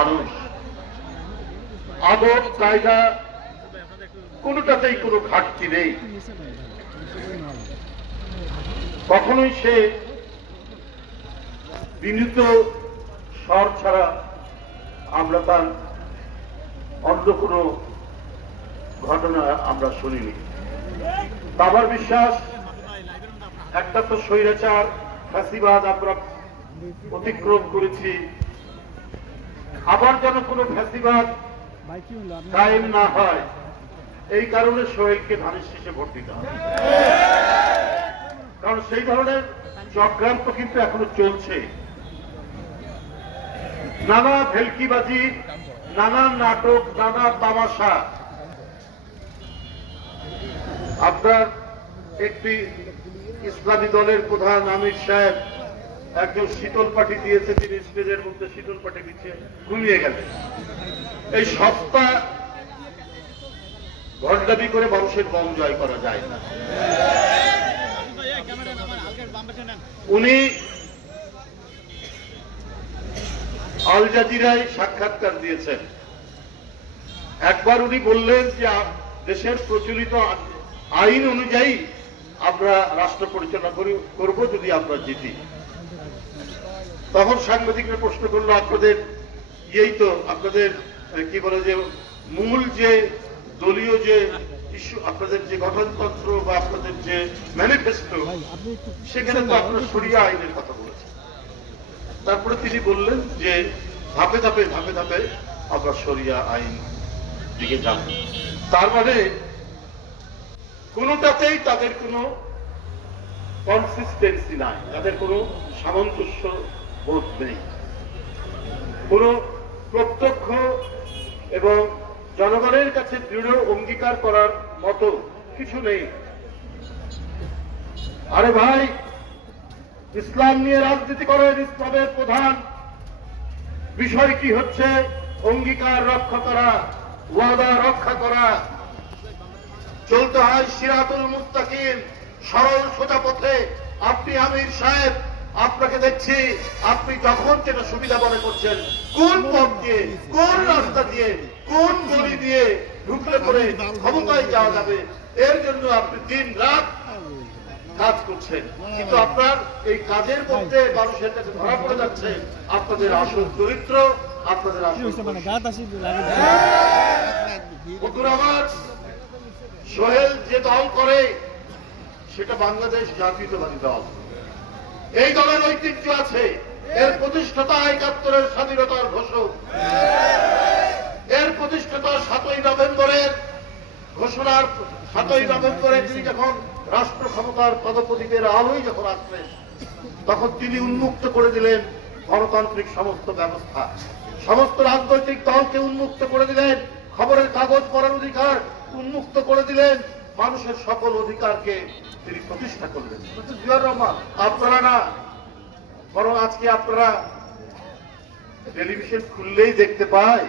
মানুষ, আদব কায়দা কোনোটাতেই কোনো ঘাটতি নেই। কখনোই সে বিনীত স্বর ছাড়া আমরা তার অন্য কোনো ঘটনা আমরা শুনিনি। আমার বিশ্বাস একটা তো স্বৈরাচার ফ্যাসিবাদ আমরা অতিক্রম করেছি, আবার যেন কোনো ফ্যাসিবাদ কায়েম না হয়, এই কারণে সোহেলকে ধানের শীষে ভোট দিতে হবে। কারণ সেই ধরনের চক্রান্ত কিন্তু এখনো চলছে। নানা ভেলকিবাজি, নানা নাটক, নানা তামাশা। আপনার একটি ইসলামী দলের প্রধান আমির সাহেব একজন শীতল পাটি দিয়েছে, তিনি স্টেজের মধ্যে শীতল পাটি দিচ্ছে, ঘুমিয়ে গেলেন। এই সস্তা ঘরদাবি করে মানুষের মন জয় করা যায় না। উনি আল জাজিরায় সাক্ষাৎকার দিয়েছেন। একবার উনি বললেন যে দেশের প্রচলিত আইন অনুযায়ী আমরা রাষ্ট্র পরিচালনা করব যদি আমরা জিতি। তখন সাংবাদিকরা প্রশ্ন করলো, আপনাদের এই তো আপনাদের কি বলে যে মূল যে দলীয় যে ইস্যু, আপনাদের যে গঠনতন্ত্র বা আপনাদের যে ম্যানিফেস্টো, সেখানে তো আপনারা শরিয়া আইনের কথা বলেছেন। তারপরে তিনি বললেন যে ধাপে ধাপে ধাপে ধাপে আমরা শরিয়া আইন দিকে যাব। তার মানে কোনোটাতেই তাদের কোনো কনসিস্টেন্সি নাই, তাদের কোনো সামঞ্জস্য বোধ নেই, কোন প্রত্যক্ষ এবং জনগণের কাছে দৃঢ় অঙ্গীকার করার মতো কিছু নেই। আরে ভাই, ইসলাম নিয়ে রাজনীতি করেন, ইসলামের প্রধান বিষয় কি হচ্ছে অঙ্গীকার রক্ষা করা, ওয়াদা রক্ষা করা। চলতে হয় সিরাতুল মুস্তাকিম, সরল সোজা পথে। আপনি আমির সাহেব, আপনাকে দেখছি আপনি যখন যেটা সুবিধা মনে করছেন, কোন পথ দিয়ে, কোন রাস্তা দিয়ে, কোন গলি দিয়ে ঢুকলে পরে ক্ষমতায় যাওয়া যাবে, এর জন্য আপনি দিন রাত কাজ করছেন। কিন্তু আপনার এই কাজের মধ্যে মানুষের কাছে ধরা পড়ে যাচ্ছে আপনাদের আসল চরিত্র, আপনাদের আসল। আমার সোহেল যে দল করে সেটা বাংলাদেশ জাতীয়তাবাদী দল। এই দলের ঐতিহ্য আছে, এর প্রতিষ্ঠাতা ৭১-এর স্বাধীনতার ঘোষক, এর প্রতিষ্ঠাতা ৭ই নভেম্বরের ঘোষণার ৭ই নভেম্বরে তিনি যখন রাষ্ট্র ক্ষমতার পদপ্রদীপের আলোয় যখন আসলেন, তখন তিনি উন্মুক্ত করে দিলেন গণতান্ত্রিক সমস্ত ব্যবস্থা, সমস্ত রাজনৈতিক দলকে উন্মুক্ত করে দিলেন, খবরের কাগজ পড়ার অধিকার উন্মুক্ত করে দিলেন, মানুষের সকল অধিকারকে তিনি প্রতিষ্ঠা করলেন। জিয়াউর রহমান আপনারা না, বরং আজকে আপনারা টেলিভিশন খুললেই দেখতে পায়